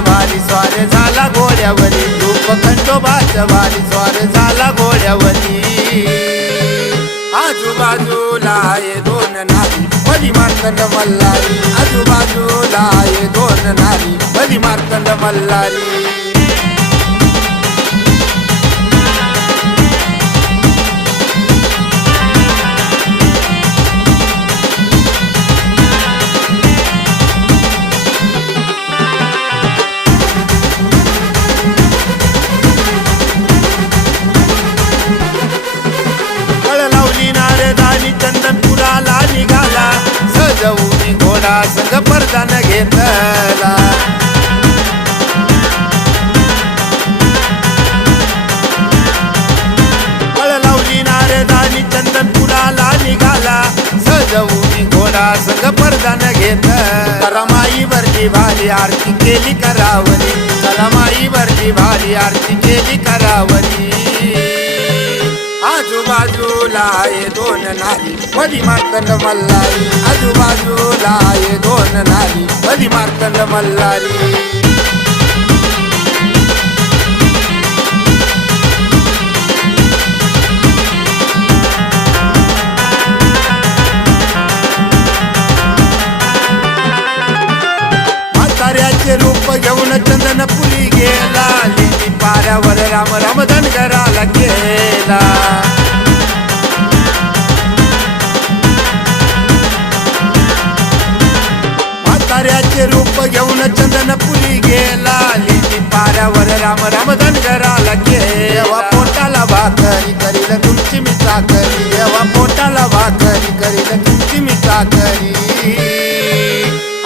भारी स्वार झाला घोड्यावरी रूप खंडोबाच भारी स्वार झाला घोड्यावरी आजूबाजूला आहे दोन नारी बरी मार्तंड मल्हारी. आजूबाजूला आहे दोन नारी बरी मार्तंड मल्हारी. संग परदान घेतला. कळ लावली नारदानी चंदन फुलाला निघाला. सजवून घोडा संग परदान घेत रमाई वरली भारी आरती केली करावली. रमाई वरली भारी आरती केली करावली. आजूबाजूला आहे दोन नारी मधी मार्तंड मल्हारी. आजूबाजूला आहे दोन नारी मधी मार्तंड मल्हारी. म्हाताऱ्याचे रूप घेऊन चंदन पुरी गेला. लिंगी पाऱ्यावर राम राम धनगराला घेऊन चंदन पुरी गेला लिंगी पाऱ्यावर राम राम धनगराला गेला पोटाला भाकरी करील तुमची मी चाकरी. देवा पोटाला भाकरी करील तुमची मी चाकरी.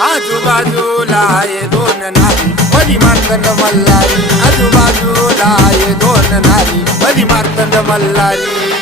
आजूबाजूला आहे दोन नारी मधी मार्तंड मल्हारी. आजूबाजूला आहे दोन नारी मधी मार्तंड मल्हारी.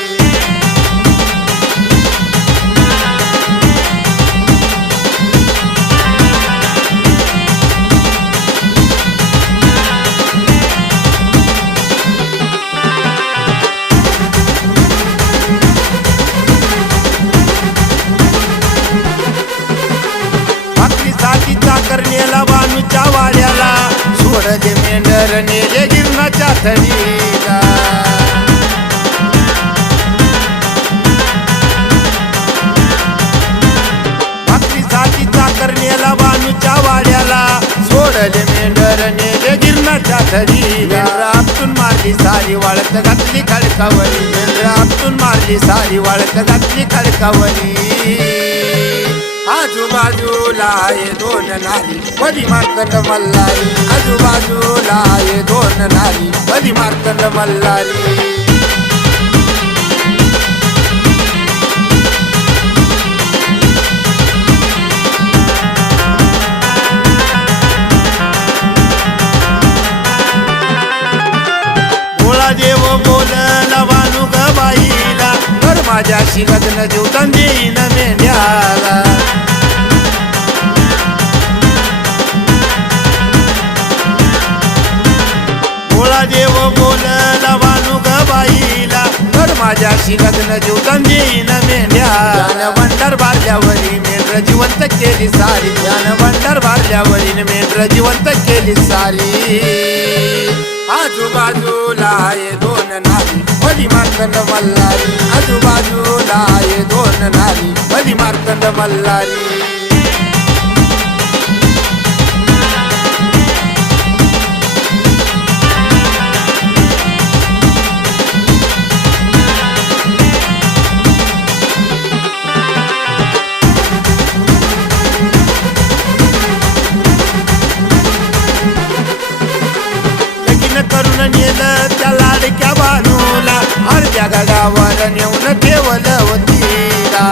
सोडले मेंढर नेले गिरणाच्या थडीला भाकरीसाठी चाकर नेला बानूच्या वाड्याला. सोडले मेंढर नेले गिरणाच्या थडीला आपटून मारली सारी वाळत घातली खडकावरी. मेंढर आपटून मारली सारी वाळत घातली खडकावरी. आजूबाजूला दोन नारी मधी मार्तंड मल्हारी. आजूबाजूला आहे दोन नारी मधी मार्तंड मल्हारी. देव बोलला वानू ग बाईला. तर माझ्याशी लग्न जेवतान देईन मेंढ्याला. माझ्याशी लग्न जीवतन जीन मेंढ्या. ज्ञान भंडार बारल्यावरी मेंढर जिवंत केली सारी. ज्ञान भंडार बारल्यावरी मेंढर जिवंत केली सारी. आजूबाजूला आहे दोन नारी मधी मार्तंड मल्हारी. आजूबाजूला आहे दोन नारी मधी मार्तंड मल्हारी. अर्ध्या गडावर नेऊन ठेवलं होतीला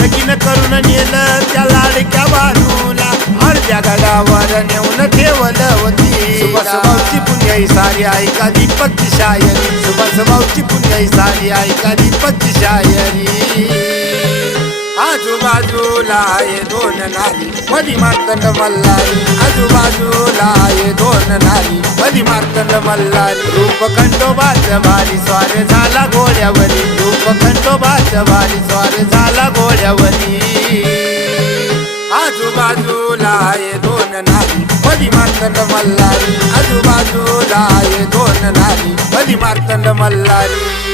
लगीन करून नेलं त्या लाडक्या बानूला अर्ध्या गडावर नेऊन ठेवलं होती सुभाष भाऊची पुण्याई सारी ऐका दीपकची शायरी. सुभाष भाऊची पुण्याई सारी ऐका दीपकची शायरी. आजूबाजूला आहे दोन नारी मधी मार्तंड मल्हारी. आजूबाजूला ये दोन नारी मधी मार्तंड मल्हारी. रूप खंडोबाच भारी स्वार झाला घोड्यावरी. रूप खंडोबाच भारी स्वार झाला घोड्यावरी. आजूबाजूला आहे दोन नारी मधी मार्तंड मल्हारी. आजूबाजूला आहे दोन नारी मधी मार्तंड मल्हारी.